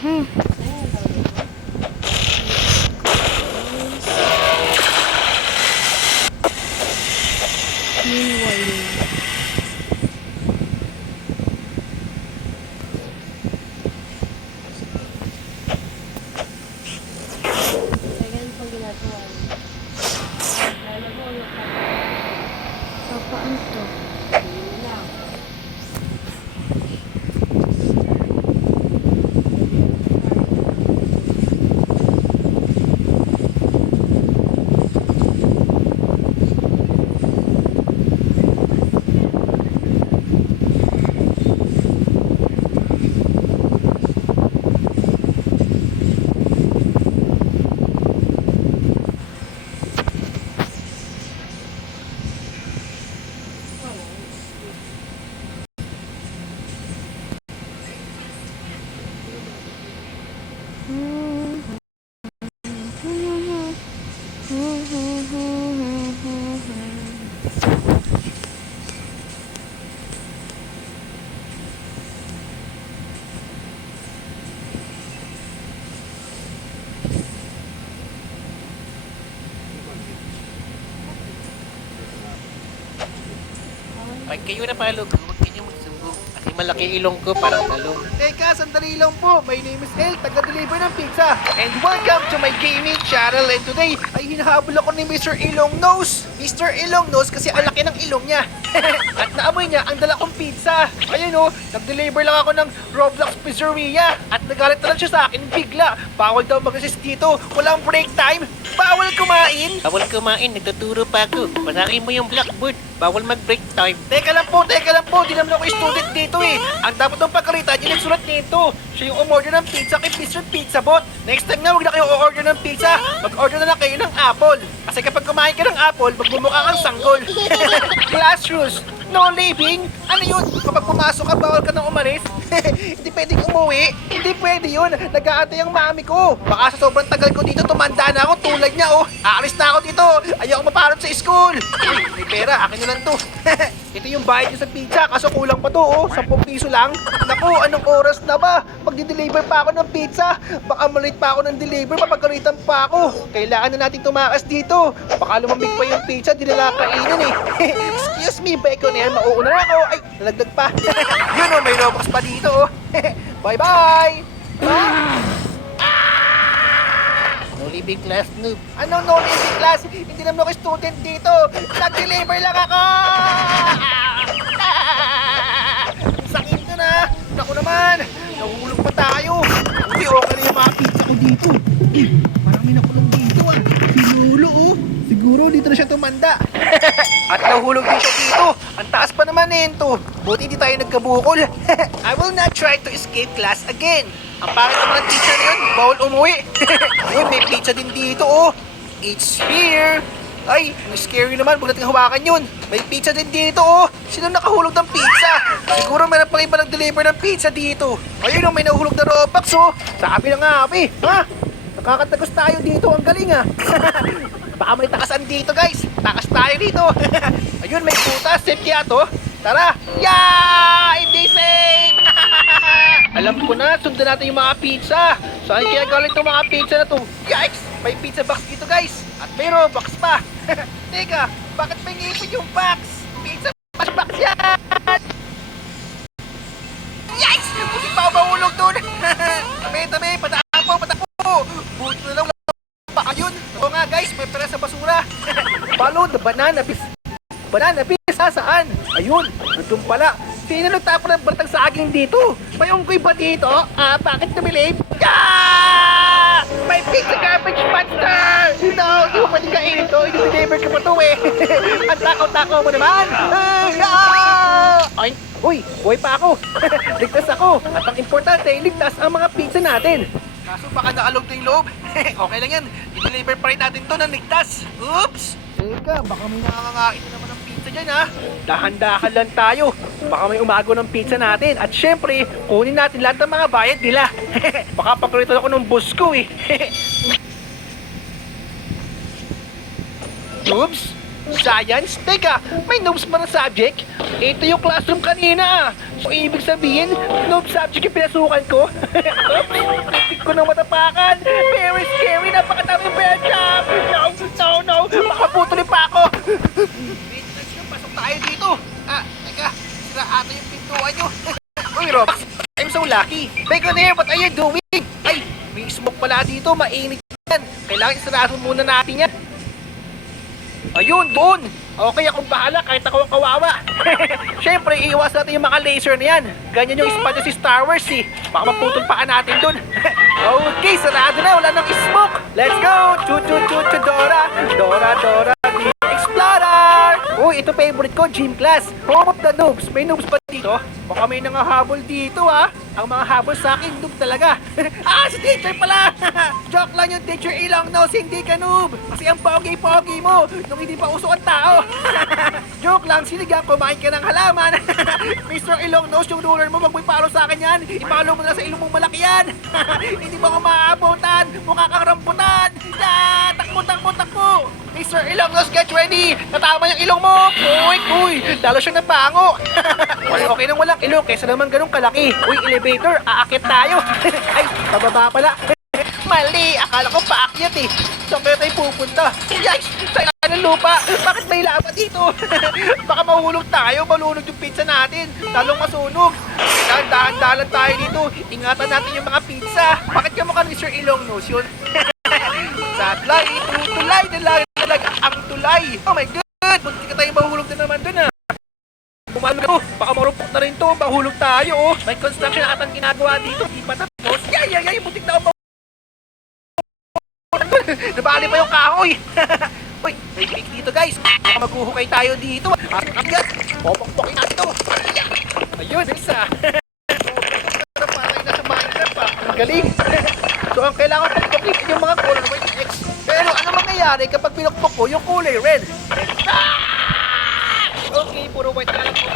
Hmm. Meanwhile, Ganyan pong ginagawa niya. Lalo mo, papaan to? yun lang. Ay, kayo na palog. Huwag kayo magsumbong. Kasi malaki ilong ko, parang talong. Teka, sandali lang po. My name is El, taga-deliver ng pizza. And welcome to my gaming channel. And today, ay hinahabol ako ni Mr. Ilong Nose. Mr. Ilong Nose kasi ang laki ng ilong niya. At naamoy niya ang dala kong pizza. Ayun o, nag-deliver lang ako ng Roblox Pizzeria. At nagalit na lang siya sa akin bigla. Bawal daw mag-assist dito. Walang break time. Bawal kumain. Bawal kumain, nagtuturo pa ako. Basahin mo yung blackboard. Bawal mag-break time. Teka lang po. Di naman ako student dito eh. Ang dapat ng pagkalitan, yung nagsulat nito. Siya yung umorder ng pizza kay Mr. Pizza Bot. Next time na, huwag na kayo o-order ng pizza. Mag-order na lang kayo ng apple. Kasi kapag kumain ka ng apple, magmumukha kang sanggol. Class rules. No leaving? Ano yun? Kapag pumasok ka, bawal ka nang umalis? Hindi pwedeng umuwi? Hindi pwede yun. Nag-aantay ang mami ko. Baka sa sobrang tagal ko dito, tumanda na ako tulad niya, oh. Aalis na ako dito. Ayaw maparot sa school. Uy, may pera. Akin na lang to. Ito yung bayad niyo sa pizza. Kaso kulang pa to, oh. 10 piso lang. Naku, anong oras na ba? Magdi-deliver pa ako ng pizza. Baka malate pa ako ng deliver. Mapagalitan pa ako. Kailangan na natin tumakas dito. Baka lumamig pa yung pizza. Di nila kainin eh. Excuse me, bacon yan. Mauuna na ako. Ay, nalagdag pa. Yun oh, may Robux pa dito oh. Bye-bye! No living class noob. Anong no living class? Hindi naman ako student dito. Nag-deliver lang ako! Sakit na na! Naku naman! Nahulog pa tayo! Hindi, okay na yung mga pizza ko dito. Parang may nakulong dito ah. Sinulo oh. Siguro dito na siya tumanda. At nahulog din siya dito. Ang taas pa naman nito. Buti hindi tayo nagkabukol. I will not try to escape class again. Ang pangit naman ng teacher na yun. Bawal umuwi. Ayun, may pizza din dito oh. It's here. Ay, scary naman. Huwag natin hawakan yun. May pizza din dito oh. Sino nakahulog ng pizza? Siguro meron pang iba nag-deliver ng pizza dito. Ayun oh, may nahulog na Robux oh. Sabi na nga, api. Ha? Nakakatagos tayo dito. Ang galing ah. Baka may takasan dito guys. Takas tayo dito. Ayun, may butas. Safe kaya to. Tara. Yeah! Hindi safe! Alam ko na. Sundan natin yung mga pizza. Saan kaya galing itong mga pizza na to? Yikes! May pizza box dito guys. At may Robux pa. Teka, bakit may ngipin yung box? Pizza box yan! Yikes! Buti pa ako mahulog doon. Tabi, patakbo. Buti na lang baka yun. Oo nga guys, may pera sa basura. Follow the banana piece. Banana piece, saan? Ayun, nandun pala. Sino nagtapon ng balatang saging dito? May unggoy ba dito? Bakit nabilib? Yeah! May pizza garbage monster! No, hindi mo pwedeng kainin to. I-deliver ka pa to eh. Ang takaw-takaw mo naman. Ay, uy, buhay pa ako. Ligtas ako. At ang importante, ligtas ang mga pizza natin. Kaso baka nakalog to yung loob. Okay lang yan. I-deliver pa rin natin to ng ligtas. Oops! Teka, baka may nakakakain na naman ng pizza dyan ha. Dahan-dahan lang tayo. Baka may umago ng pizza natin. At syempre, kunin natin lahat ng mga bayad nila. Baka pagkalitan ako ng boss ko eh. Oops! Science? Teka, may noobs ba na subject? Ito yung classroom kanina. So, ibig sabihin, noob subject yung pinasukan ko? Oops! hawakan. Very scary, napakadaming bear trap. No. Baka maputulin pa ako. Wait, pasok tayo dito. Teka, sira ata yung pintuan nyo. Uy, Rox, I'm so lucky. Baconair, what are you doing? Ay, may smoke pala dito, mainit yan. Kailangan isarado muna natin yan. Ayun, doon. Okay, akong bahala kahit ako ang kawawa. Siyempre, iiwas natin yung mga laser na yan. Ganyan yung spot si Star Wars eh. Baka maputol paan natin doon. Okay, sarado na. Wala nang smoke. Let's go! Chu Dora. Dora, the Explorer! Uy, ito favorite ko, gym class. Home of the noobs. May noobs pa dito? Baka may nangahabol dito ah. Ang mga habol sa akin, noob talaga. Si teacher pala! Joke lang yung teacher Ilong Nose, hindi ka noob. Kasi ang pogi-pogi mo, nung hindi pa uso ang tao. Joke lang, sinigang, kumain ka ng halaman. Mr. Ilong Nose, yung ruler mo, magpipalo sa akin yan. Ipalo mo na sa ilong mong malaki yan. Hindi mo ako maaabutan, mukha kang rambutan. Takbo. Mr. Ilong Nose, get ready. Natama yung ilong mo. Uy, lalo siyang nabango. Okay nang walang ilong, kaysa naman ganun kalaki. Uy, elevator, aakit tayo. Ay, pababa pala. Mali, akala ko paakyat eh. Saan kaya tayo pupunta? Yikes, sa ilalim ng lupa. Bakit may lava dito? Baka mahulog tayo, malunod yung pizza natin. Talong masunog. Dahan-dahan tayo dito. Ingatan natin yung mga pizza. Bakit ka mukha Mr. Ilong Nose yun? Sa tulay, tutulay na lang ang tulay. Oh my God, bunti ka tayo mahulog na naman dun ah. Kumalo na to, baka marupok na rin to, mahulog tayo oh. May construction na atang ginagawa dito, di pa tapos. Yay, butik na ako. Nabali pa yung kahoy. Uy, may pick dito guys. Baka maghuhukay tayo dito. Agad, popokpokin natin to. Ayun, isa. Parang nasa Minecraft pa. Ang galing. So ang kailangan pagpokit yung mga color white X. Pero ano mangyayari kapag pinokpok ko yung kulay red? Okay, puro white na lang po